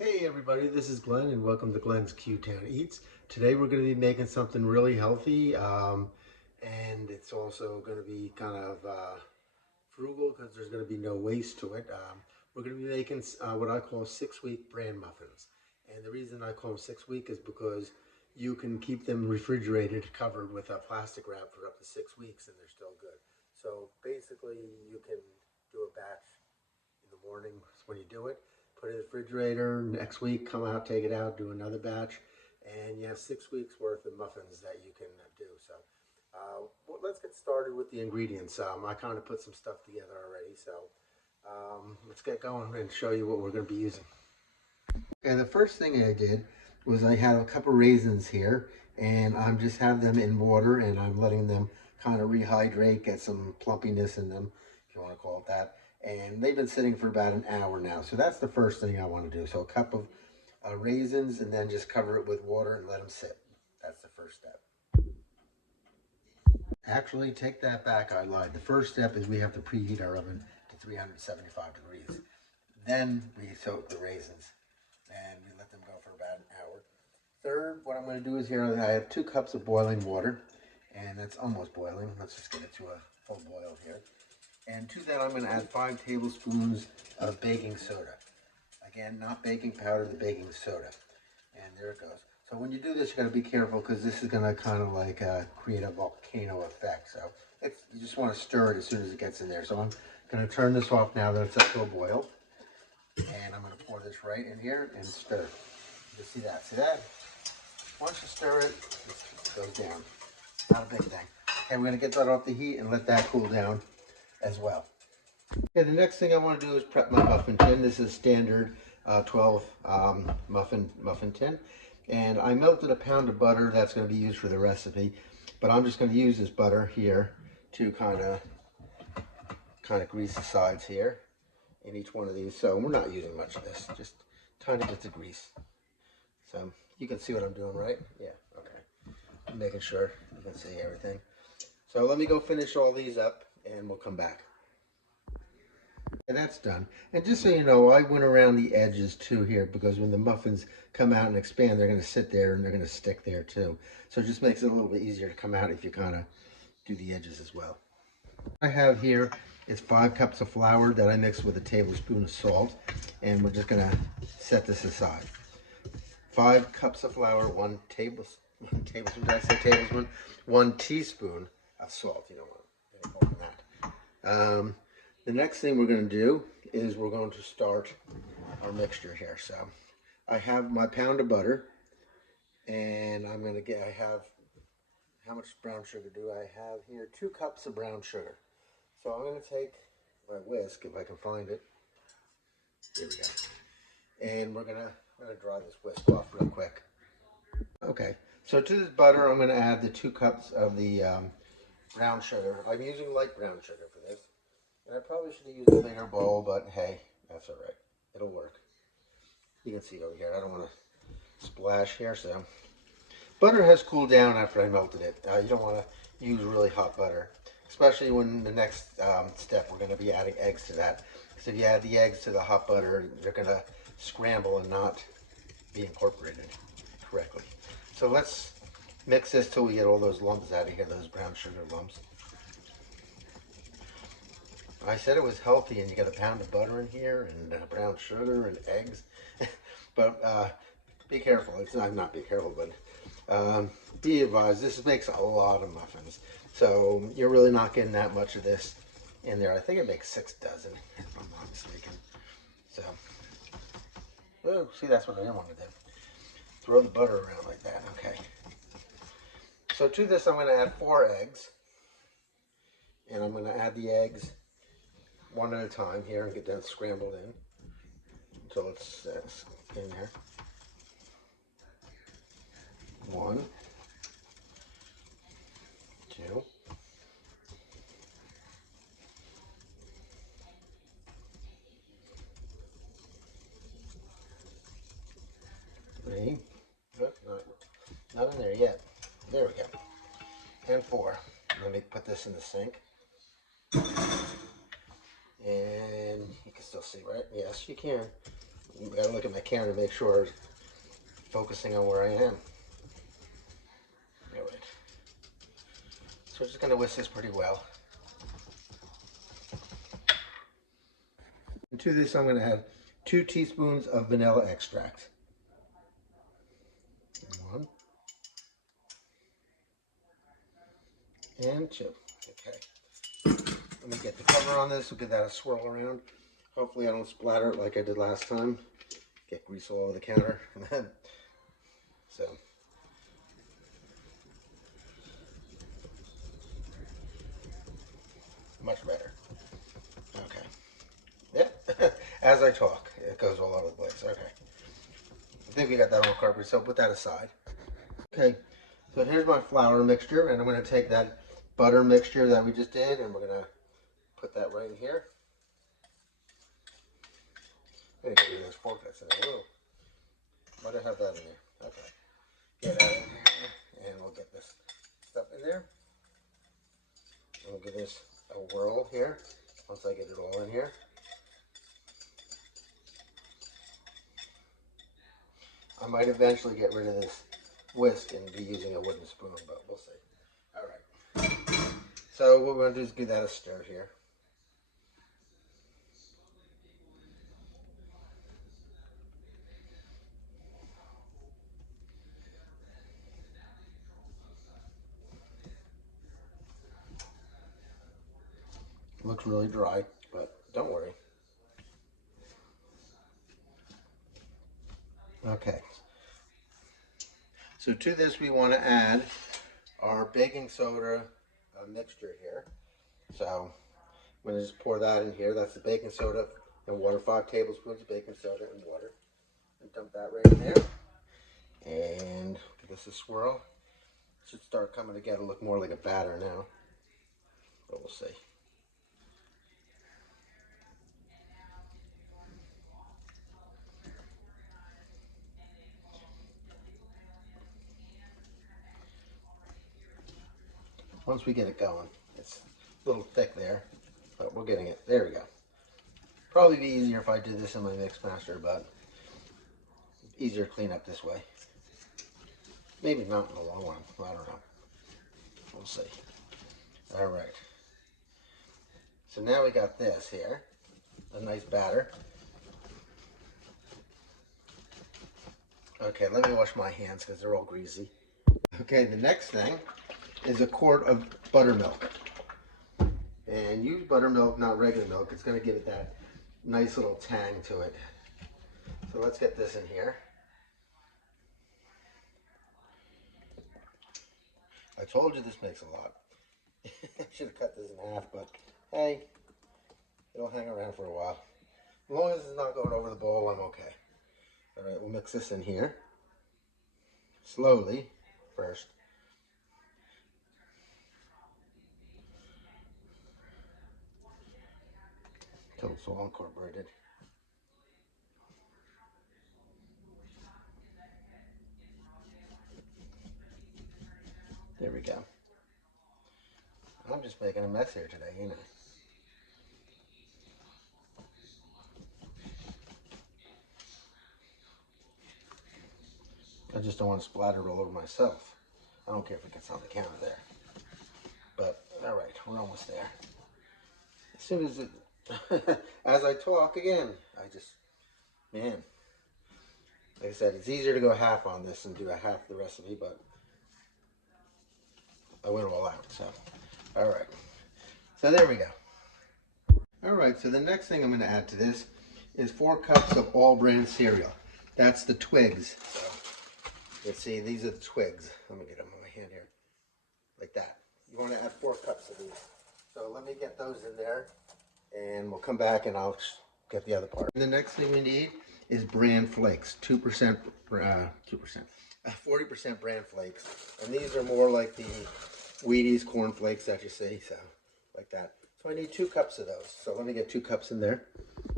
Hey everybody, this is Glenn and welcome to Glenn's Q-Town Eats. Today we're going to be making something really healthy and it's also going to be kind of frugal because there's going to be no waste to it. We're going to be making what I call 6-week Bran muffins. And the reason I call them 6-week is because you can keep them refrigerated covered with a plastic wrap for up to 6 weeks and they're still good. So basically you can do a batch in the morning when you do it, put it in the refrigerator. Next week, come out, take it out, do another batch, and you have 6 weeks worth of muffins that you can do. So well, let's get started with the ingredients. I kind of put some stuff together already, so let's get going and show you what we're going to be using. Okay, the first thing I did was I had a couple raisins here, and I'm just have them in water, and I'm letting them kind of rehydrate, get some plumpiness in them, if you want to call it that. And they've been sitting for about an hour now. So that's the first thing I want to do. So a cup of raisins, and then just cover it with water and let them sit. That's the first step. Actually, take that back, I lied. The first step is we have to preheat our oven to 375 degrees. Then we soak the raisins and we let them go for about an hour. Third, what I'm going to do is here I have 2 cups of boiling water, and that's almost boiling. Let's just get it to a full boil here. And to that, I'm going to add 5 tablespoons of baking soda. Again, not baking powder, the baking soda. And there it goes. So when you do this, you got to be careful because this is going to kind of like create a volcano effect. So you just want to stir it as soon as it gets in there. So I'm going to turn this off now that it's up to a boil. And I'm going to pour this right in here and stir. You see that? See that? Once you stir it, it goes down. Not a big thing. Okay, we're going to get that off the heat and let that cool down as well. Okay, the next thing I want to do is prep my muffin tin. This is standard 12 muffin tin. And I melted a pound of butter that's going to be used for the recipe. But I'm just going to use this butter here to kind of grease the sides here in each one of these. So we're not using much of this, just tiny bits of grease. So you can see what I'm doing, right? Yeah, okay. I'm making sure you can see everything. So let me go finish all these up and we'll come back. And that's done. And just so you know, I went around the edges too here because when the muffins come out and expand, they're going to sit there and they're going to stick there too. So it just makes it a little bit easier to come out if you kind of do the edges as well. I have here is 5 cups of flour that I mixed with a tablespoon of salt, and we're just going to set this aside. 5 cups of flour, 1 tablespoon, did I say tablespoon? 1 teaspoon of salt, you know what, more than that. The next thing we're going to do is we're going to start our mixture here. So I have my pound of butter, and I have, how much brown sugar do I have here? 2 cups of brown sugar. So I'm going to take my whisk, if I can find it. Here we go. And we're going to dry this whisk off real quick. Okay, so to this butter, I'm going to add the 2 cups of the brown sugar. I'm using light brown sugar for this. And I probably should have used a bigger bowl, but hey, that's all right. It'll work. You can see over here. I don't want to splash here, so. Butter has cooled down after I melted it. You don't want to use really hot butter, especially when the next step we're going to be adding eggs to that. Because if you add the eggs to the hot butter, they're going to scramble and not be incorporated correctly. So let's mix this till we get all those lumps out of here, those brown sugar lumps. I said it was healthy, and you got a pound of butter in here, and brown sugar, and eggs. But be careful. It's not be careful, but be advised, this makes a lot of muffins. So you're really not getting that much of this in there. I think it makes 6 dozen, if I'm not mistaken. So, oh, see, that's what I didn't want to do. Throw the butter around like that. Okay. So to this, I'm going to add 4 eggs. And I'm going to add the eggs one at a time here and get that scrambled in until it's in there. 1, 2, 3. Oh, not in there yet. There we go. And 4. Let me put this in the sink. And you can still see, right? Yes, you can. I gotta look at my camera to make sure I'm focusing on where I am. All right. So we're just gonna whisk this pretty well. And to this, I'm gonna add 2 teaspoons of vanilla extract. 1 and 2. Okay. Let me get the cover on this. We'll give that a swirl around. Hopefully I don't splatter it like I did last time. Get grease all over the counter. So. Much better. Okay. Yeah. As I talk, it goes all over the place. Okay. I think we got that all covered, so put that aside. Okay. So here's my flour mixture, and I'm going to take that butter mixture that we just did, and we're going to put that right in here. I'm going to get rid of this fork that's in there. Ooh. Why do I have that in there? Okay. Get that in there, and we'll get this stuff in there. And we'll give this a whirl here, once I get it all in here. I might eventually get rid of this whisk and be using a wooden spoon, but we'll see. All right. So what we're going to do is give that a stir here. Looks really dry, but don't worry. Okay. So to this we want to add our baking soda mixture here. So I'm going to just pour that in here. That's the baking soda and water, 5 tablespoons of baking soda and water. And dump that right in there. And give this a swirl. It should start coming together, look more like a batter now. But we'll see. Once we get it going, it's a little thick there, but we're getting it. There we go. Probably be easier if I did this in my mix master, but easier to clean up this way. Maybe not in the long run. I don't know. We'll see. All right. So now we got this here, a nice batter. Okay, let me wash my hands because they're all greasy. Okay, the next thing is a quart of buttermilk. And use buttermilk, not regular milk. It's going to give it that nice little tang to it. So let's get this in here. I told you this makes a lot. I should have cut this in half, but hey, it'll hang around for a while. As long as it's not going over the bowl, I'm okay. All right, we'll mix this in here. Slowly, first. Until it's all incorporated. There we go. I'm just making a mess here today, you know. I just don't want to splatter it all over myself. I don't care if it gets on the counter there. But, all right, we're almost there. As soon as it, as I talk again, man, like I said, it's easier to go half on this and do a half the recipe, but I went all out, so, all right. So there we go. All right, so the next thing I'm going to add to this is 4 cups of all Bran cereal. That's the twigs. So, let's see, these are the twigs. Let me get them on my hand here, like that. You want to add 4 cups of these. So let me get those in there, and we'll come back and I'll get the other part. And the next thing we need is Bran flakes, 40% Bran flakes. And these are more like the Wheaties corn flakes that you see, so like that. So I need 2 cups of those. So let me get 2 cups in there.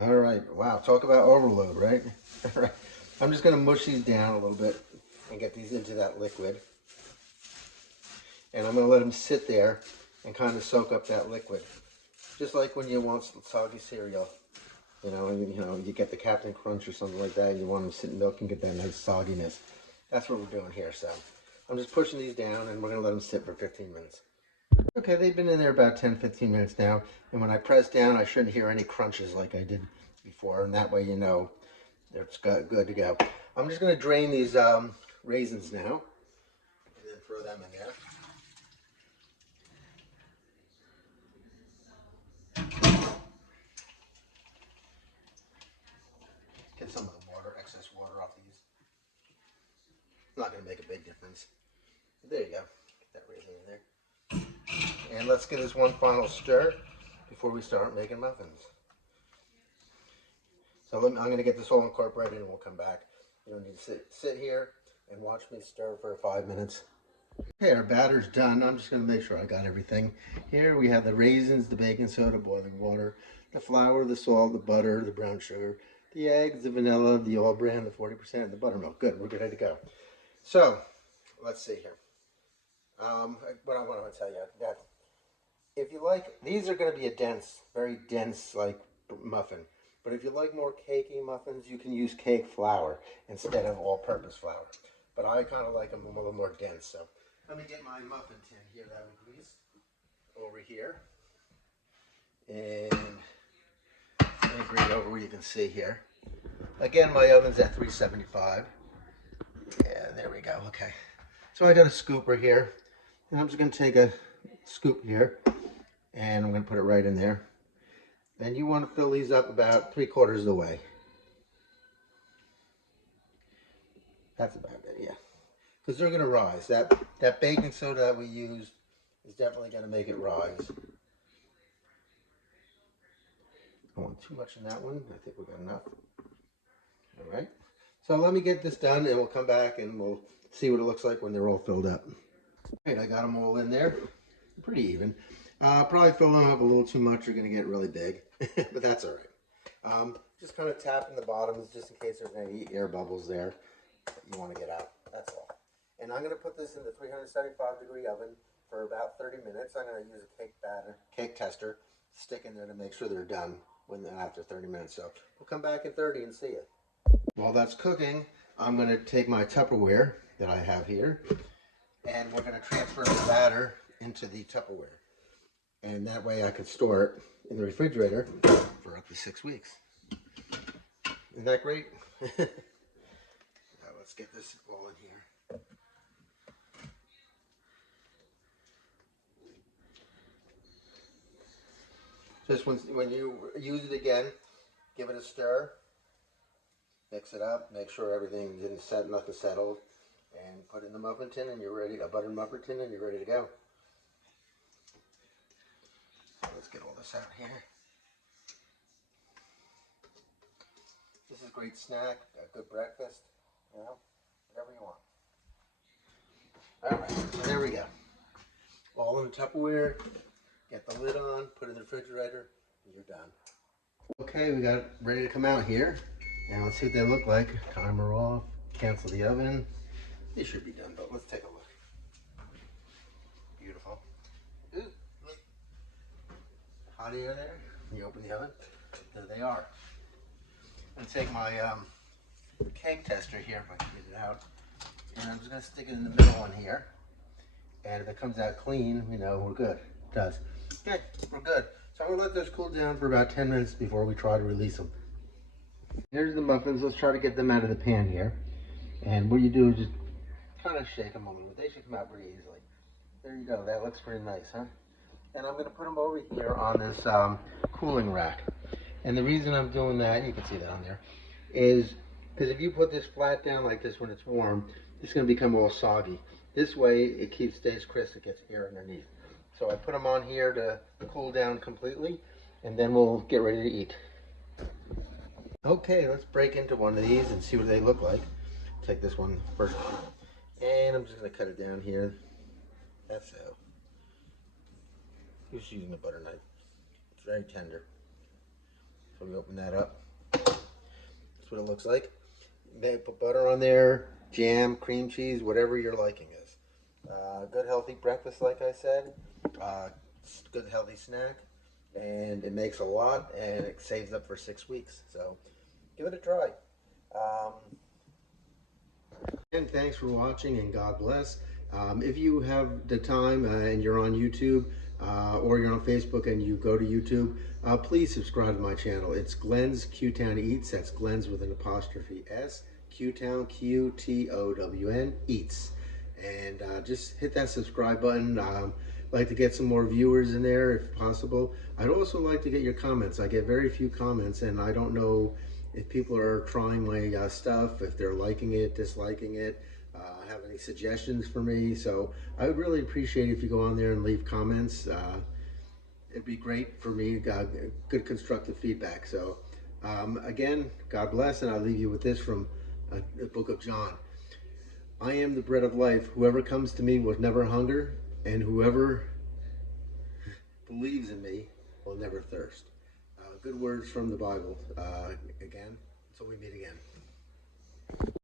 All right, wow, talk about overload, right? All right. I'm just gonna mush these down a little bit and get these into that liquid. And I'm gonna let them sit there and kind of soak up that liquid. Just like when you want soggy cereal. You get the Captain Crunch or something like that. You want them to sit in milk and get that nice sogginess. That's what we're doing here. So I'm just pushing these down, and we're going to let them sit for 15 minutes. Okay, they've been in there about 10-15 minutes now, and when I press down, I shouldn't hear any crunches like I did before, and that way you know it's good to go. I'm just going to drain these raisins now, and then throw them in there. Get some of the water, excess water off these. Not going to make a big difference. But there you go. Get that raisin in there. And let's give this one final stir before we start making muffins. So I'm going to get this all incorporated and we'll come back. You don't need to sit here and watch me stir for 5 minutes. Okay, our batter's done. I'm just going to make sure I got everything. Here we have the raisins, the baking soda, boiling water, the flour, the salt, the butter, the brown sugar, the eggs, the vanilla, the all bran, the 40%, the buttermilk. Good, we're ready to go. So, let's see here. What I want to tell you, that if you like, these are going to be a dense, very dense, like muffin. But if you like more cakey muffins, you can use cake flour instead of all-purpose flour. But I kind of like them a little more dense. So let me get my muffin tin here that we greased over here. And let me bring it over where you can see here. Again, my oven's at 375. Yeah, there we go. Okay. So I got a scooper here. And I'm just going to take a scoop here. And I'm going to put it right in there. And you want to fill these up about 3/4 of the way. That's about it, yeah. Because they're going to rise. That baking soda that we used is definitely going to make it rise. I don't want too much in that one. I think we got enough. All right. So let me get this done and we'll come back and we'll see what it looks like when they're all filled up. All right, I got them all in there. Pretty even. Probably fill them up a little too much. They're going to get really big, but that's all right. Just kind of tapping the bottoms just in case there's any air bubbles there that you want to get out. That's all. And I'm going to put this in the 375-degree oven for about 30 minutes. I'm going to use a cake tester, stick in there to make sure they're done after 30 minutes. So we'll come back in 30 and see it. While that's cooking, I'm going to take my Tupperware that I have here, and we're going to transfer the batter into the Tupperware. And that way I can store it in the refrigerator for up to 6 weeks. Isn't that great? Now let's get this all in here. Just when you use it again, give it a stir. Mix it up. Make sure everything didn't set, nothing settled. And put it in the muffin tin and you're ready, a buttered muffin tin, and you're ready to go. Let's get all this out here. This is a great snack, a good breakfast, whatever you want. All right, so there we go. All in the Tupperware. Get the lid on, put it in the refrigerator, and you're done. Okay, we got it ready to come out here. Now let's see what they look like. Timer off, cancel the oven. They should be done, but let's take a look. Beautiful. Ooh, hot air there. You open the oven. There they are. I'm going to take my cake tester here, if I can get it out. And I'm just going to stick it in the middle one here. And if it comes out clean, we know we're good. It does. Okay, we're good. So I'm going to let those cool down for about 10 minutes before we try to release them. Here's the muffins. Let's try to get them out of the pan here. And what you do is just kind of shake them a little bit. They should come out pretty easily. There you go. That looks pretty nice, huh? And I'm going to put them over here on this cooling rack. And the reason I'm doing that, you can see that on there, is because if you put this flat down like this when it's warm, it's going to become all soggy. This way, it stays crisp. It gets air underneath. So I put them on here to cool down completely, and then we'll get ready to eat. Okay, let's break into one of these and see what they look like. Take this one first. And I'm just going to cut it down here. That's so. Just using a butter knife. It's very tender. So we open that up. That's what it looks like. They put butter on there, jam, cream cheese, whatever your liking is. Good healthy breakfast, like I said. Good healthy snack. and it makes a lot, and it saves up for 6 weeks. So give it a try. Um, and thanks for watching, and God bless. If you have the time and you're on YouTube or you're on Facebook and you go to YouTube, please subscribe to my channel. It's Glenn's Q-Town Eats. That's Glenn's with an apostrophe S. Q-Town, Q-T-O-W-N, Eats. And just hit that subscribe button. Like to get some more viewers in there if possible. I'd also like to get your comments. I get very few comments, and I don't know if people are trying my stuff, if they're liking it, disliking it, have any suggestions for me. So I would really appreciate if you go on there and leave comments. It'd be great for me, good constructive feedback. So again, God bless, and I'll leave you with this from the book of John. I am the bread of life. Whoever comes to me will never hunger, and whoever believes in me will never thirst. Good words from the Bible. Again, until we meet again.